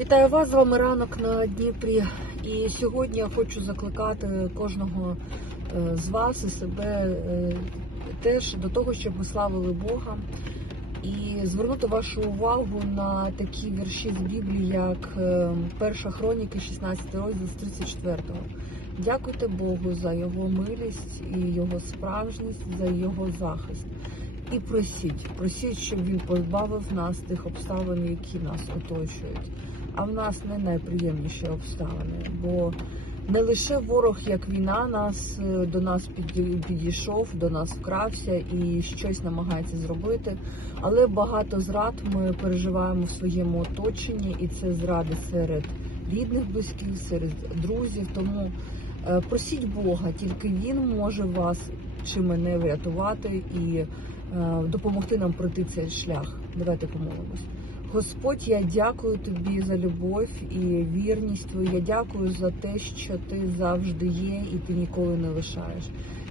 Вітаю вас з вами ранок на Дніпрі. І сьогодні я хочу закликати кожного е, з вас і себе е, теж до того, щоб ви славили Бога і звернути вашу увагу на такі вірші з Біблії, як е, Перша хроніки, 16 розділ з 34. Дякуйте Богу за його милість і його справжність, за його захист. І просіть, просіть, щоб він позбавив нас тих обставин, які нас оточують. А в нас не найприємніші обставини, бо не лише ворог, як війна, нас е, до нас піді- підійшов, до нас вкрався і щось намагається зробити. Але багато зрад ми переживаємо в своєму оточенні, і це зради серед рідних, близьких, серед друзів. Тому е, просіть Бога, тільки Він може вас чи мене врятувати і е, допомогти нам пройти цей шлях. Давайте помолимось. Господь, я дякую тобі за любов і вірність твою. Я дякую за те, що ти завжди є і ти ніколи не лишаєш.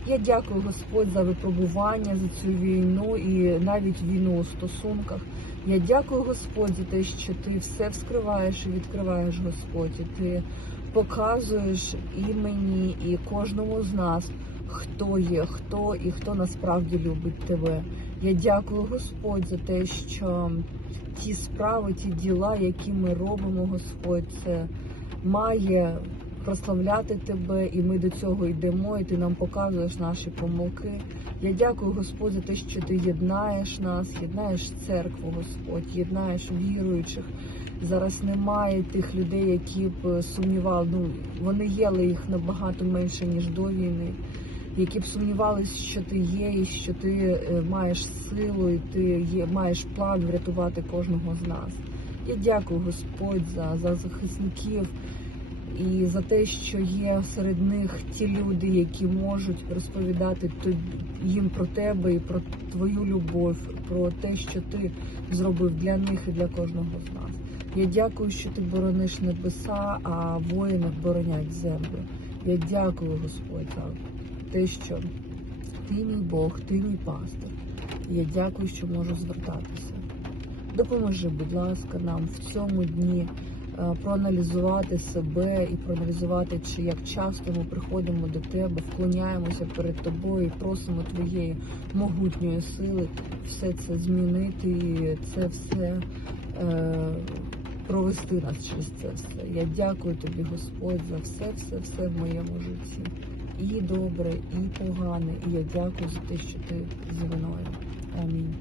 Я дякую, Господь, за випробування, за цю війну і навіть війну у стосунках. Я дякую, Господь, за те, що ти все вскриваєш і відкриваєш, Господь. І ти показуєш і мені, і кожному з нас, хто є, хто і хто насправді любить тебе. Я дякую, Господь, за те, що ті справи, ті діла, які ми робимо, Господь, це має прославляти тебе, і ми до цього йдемо, і ти нам показуєш наші помилки. Я дякую, Господь, за те, що ти єднаєш нас, єднаєш церкву, Господь, єднаєш віруючих. Зараз немає тих людей, які б сумнівали. Ну вони є, але їх набагато менше ніж до війни. Які б сумнівалися, що ти є, і що ти е, маєш силу, і ти є, маєш план врятувати кожного з нас. Я дякую, Господь, за, за захисників і за те, що є серед них ті люди, які можуть розповідати їм про тебе і про твою любов, про те, що ти зробив для них і для кожного з нас. Я дякую, що ти борониш небеса, а воїни боронять землю. Я дякую, Господь, те, що ти мій Бог, ти мій пастир. І я дякую, що можу звертатися. Допоможи, будь ласка, нам в цьому дні е, проаналізувати себе і проаналізувати, чи як часто ми приходимо до тебе, вклоняємося перед тобою і просимо твоєї могутньої сили все це змінити, і це все е, провести нас через це все. Я дякую тобі, Господь, за все, все, все в моєму житті. І добре, і погане. І я дякую за те, що ти зі мною. Амінь.